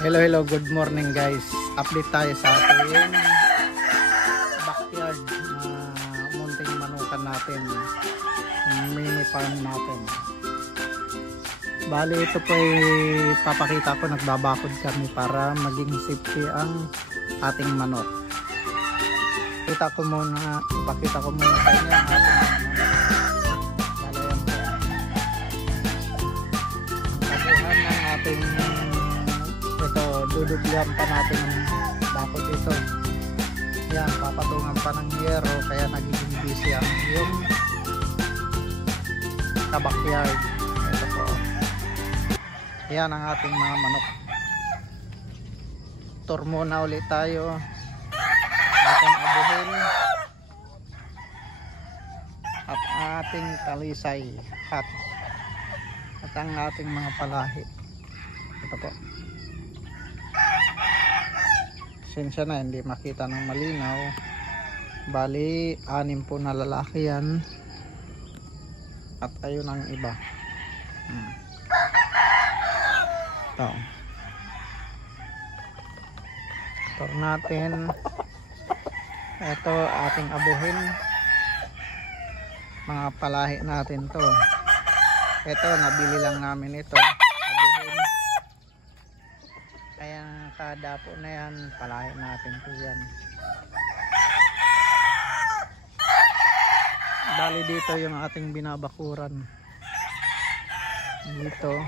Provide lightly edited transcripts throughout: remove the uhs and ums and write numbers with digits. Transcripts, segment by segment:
Hello, good morning guys. Update tayo sa ating backyard na munting manukan natin, mini farm natin. Bali ito po ay papakita ko, nagbabakod kami para maging safety ang ating manok. Ipakita ko muna sa inyo ang ating manok. Bali yan po. Ang kabuhan ng ating ito, dudublihan pa natin ang bakod ito. Yan, papatungan pa ng yero, kaya nagiging busy ang yung backyard. Ito po. Yan ang ating mga manok. Tour muna ulit tayo. Ating abuhin at ating talisay at ang ating mga palahi. Ito po. Sensya na hindi makita ng malinaw. Bali 6 po na lalaki yan at ayun ang iba. Ito tour natin. Ito ating abuhin, mga palahi natin to. Ito nabili lang namin ito, abuhin. Kaya kada po na yan, palahi natin po yan. Bali dito yung ating binabakuran. Dito,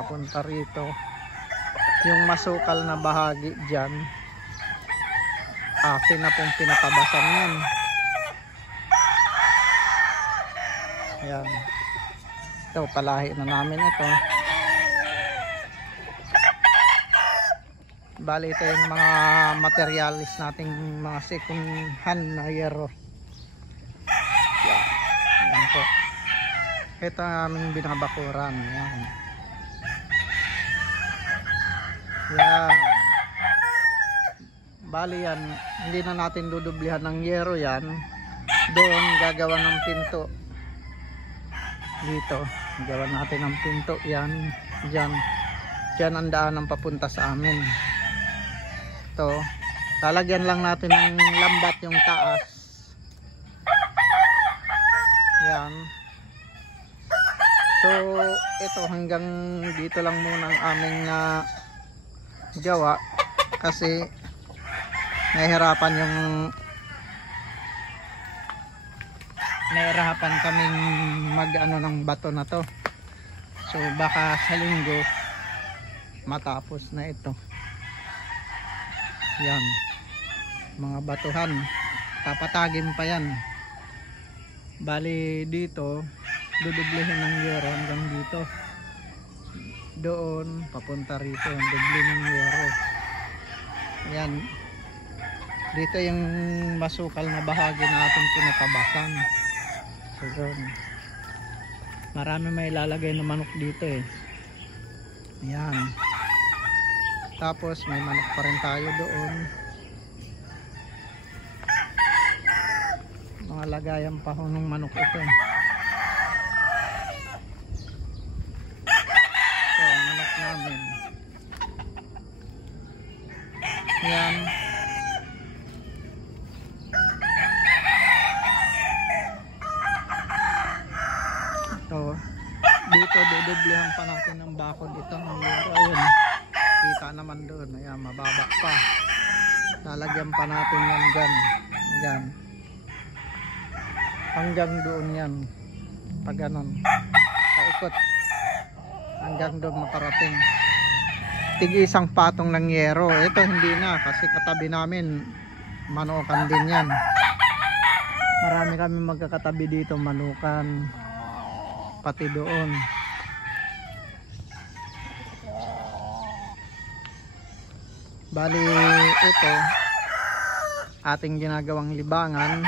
papunta rito. Yung masukal na bahagi dyan, akin na pong pinatabasan yan. Ayan. Ito, palahi na namin ito. Bali ito yung mga materialis nating mga second hand na yero. Yan. Yan po. Ito ang aming binabakuran. Yan. Yan. Bali yan, hindi na natin dudublihan ng yero yan. Doon gagawa ng pinto. Dito, gawa natin ng pinto yan. Diyan ang daan ng papunta sa amin. Ito, lalagyan lang natin ng lambat yung taas. Yan. So, ito hanggang dito lang muna ang aming gawa. Kasi nahihirapan kaming mag ng bato na to. So baka sa linggo matapos na ito. Yan, mga batuhan, papatagin pa yan. Bali dito dudublihin ng yero hanggang dito. Doon papunta rito ang dubli ng yero. Yan, dito yung masukal na bahagi na ating pinatabasan. So doon, marami may ilalagay na manok dito eh. Ayan. Tapos may manok pa rin tayo doon. Mga lagayan pa ho ng manok ito. So manok namin. Ayan. So, dito dudublihan pa natin ng bakod ito ng yero. Ayun, kita naman doon. Ayan, mababa pa. Lalagyan pa natin yan dyan. Yan. Hanggang doon yan. Pag ganon, paikot. Hanggang doon makarating. Tig-isang patong ng yero. Ito hindi na kasi katabi namin manukan din yan. Marami kami magkakatabi dito, manukan. Pati doon. Bali ito ating ginagawang libangan.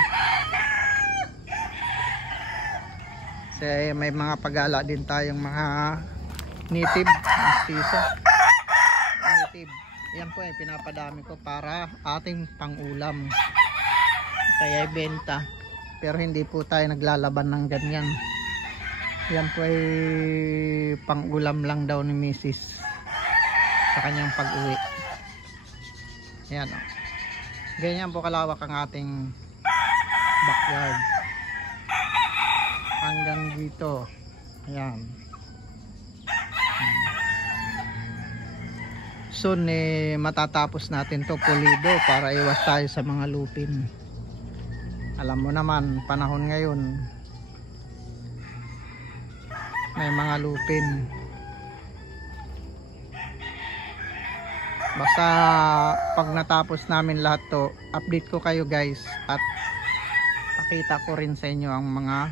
Kasi may mga pagala din tayong mga native, mestizo. Native. Yan po ay pinapadami ko para ating pangulam. Kaya ibenta. Pero hindi po tayo naglalaban ng ganyan. Yan po ay pang ulam lang daw ni Mrs. sa kanyang pag-uwi. Ayan o. Ganyan po kalawak ang ating backyard. Hanggang dito. Ayan. Soon matatapos natin to pulido para iwas tayo sa mga lupin. Alam mo naman, panahon ngayon may mga lupin. Basta pag natapos namin lahat to, update ko kayo guys, at pakita ko rin sa inyo ang mga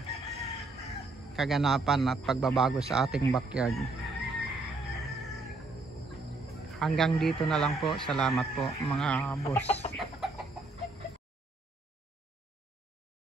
kaganapan at pagbabago sa ating backyard. Hanggang dito na lang po. Salamat po mga boss.